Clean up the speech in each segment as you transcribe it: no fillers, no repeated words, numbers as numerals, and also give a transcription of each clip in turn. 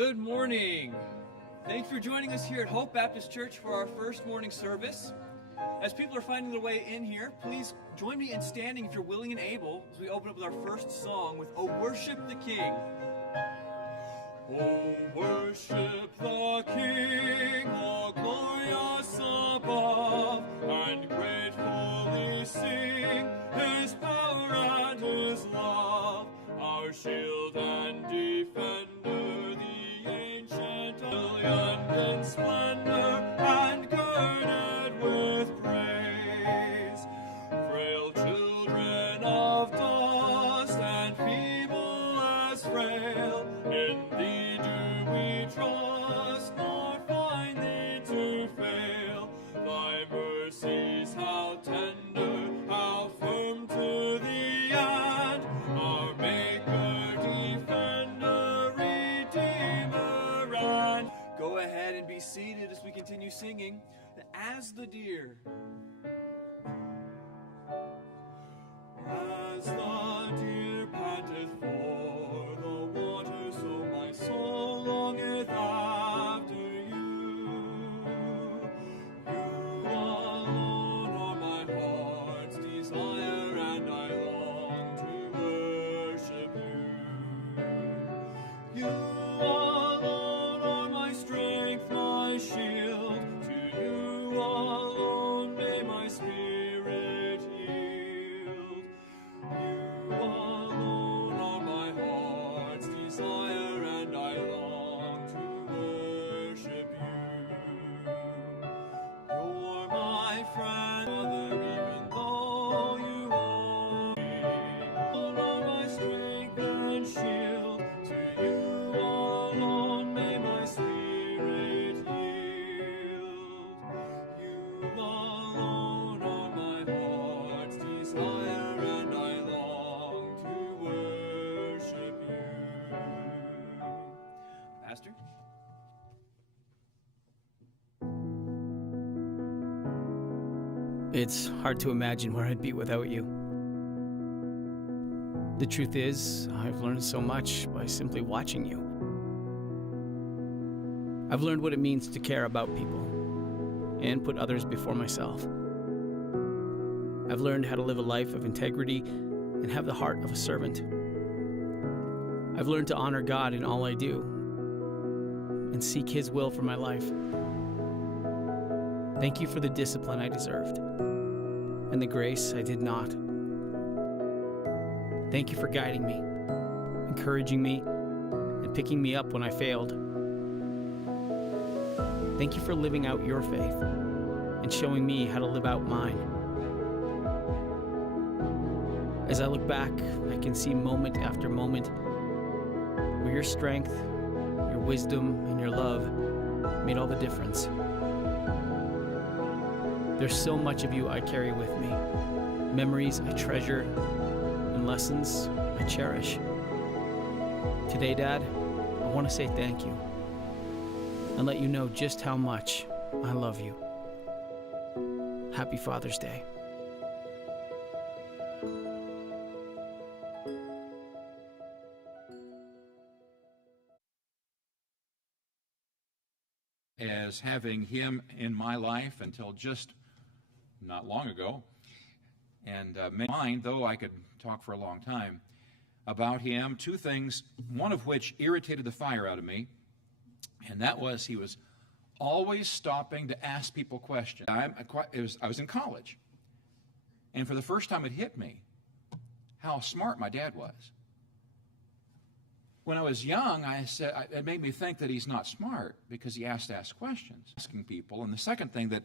Good morning. Thanks for joining us here at Hope Baptist Church for our first morning service. As people are finding their way in here, please join me in standing if you're willing and able as we open up with our first song with "Oh Worship the King." Oh, worship the King, all glorious above, and gratefully sing His power and His love, our shield and defender, the ancient, brilliant in splendor, and girded with praise. Frail children of dust and feeble as frail, in Thee do we trust, nor find Thee to fail. Thy mercies how tender, how firm to the end, our Maker, Defender, Redeemer, and go ahead and be seated as we continue singing "As the Deer." As the deer panteth for the water, so my soul longeth after you. You alone are my heart's desire, and I long to worship you. You alone are my strength, my shield. To you alone may my spirit yield. You alone are my heart's desire, and I long to worship you. You're my friend, Mother, even though you are me. You are my strength and shield. To you alone may my spirit yield. You alone are my heart's desire, and I long to worship you. Pastor? It's hard to imagine where I'd be without you. The truth is, I've learned so much by simply watching you. I've learned what it means to care about people and put others before myself. I've learned how to live a life of integrity and have the heart of a servant. I've learned to honor God in all I do and seek His will for my life. Thank you for the discipline I deserved and the grace I did not. Thank you for guiding me, encouraging me, and picking me up when I failed. Thank you for living out your faith and showing me how to live out mine. As I look back, I can see moment after moment where your strength, your wisdom, and your love made all the difference. There's so much of you I carry with me, memories I treasure, and lessons I cherish. Today, Dad, I want to say thank you and let you know just how much I love you. Happy Father's Day. As having him in my life until just not long ago, and mine, though I could talk for a long time about him. Two things, one of which irritated the fire out of me, and that was he was always stopping to ask people questions. I was in college, and for the first time it hit me how smart my dad was. When I was young, it made me think that he's not smart because he has to ask questions, asking people. And the second thing that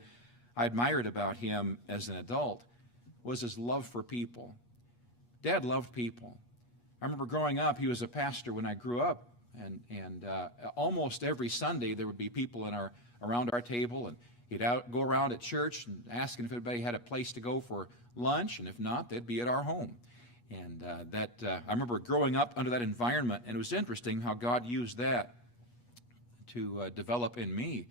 I admired about him as an adult was his love for people. Dad loved people. I remember growing up, he was a pastor when I grew up, and almost every Sunday there would be people around our table, and he'd go around at church and asking if anybody had a place to go for lunch, and if not, they'd be at our home. And I remember growing up under that environment, and it was interesting how God used that to develop in me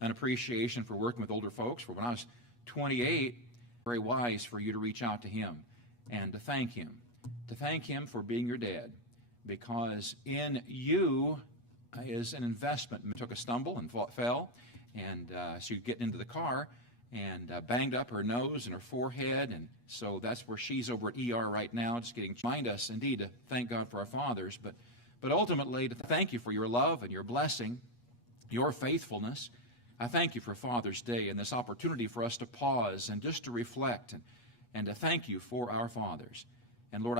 an appreciation for working with older folks. For when I was 28, very wise for you to reach out to him and to thank him for being your dad, because in you is an investment. Took a stumble and fell, and she getting into the car and banged up her nose and her forehead, and so that's where she's over at ER right now, just getting. Remind us indeed to thank God for our fathers, but ultimately to thank you for your love and your blessing, your faithfulness. I thank you for Father's Day and this opportunity for us to pause and just to reflect and to thank you for our fathers. And Lord,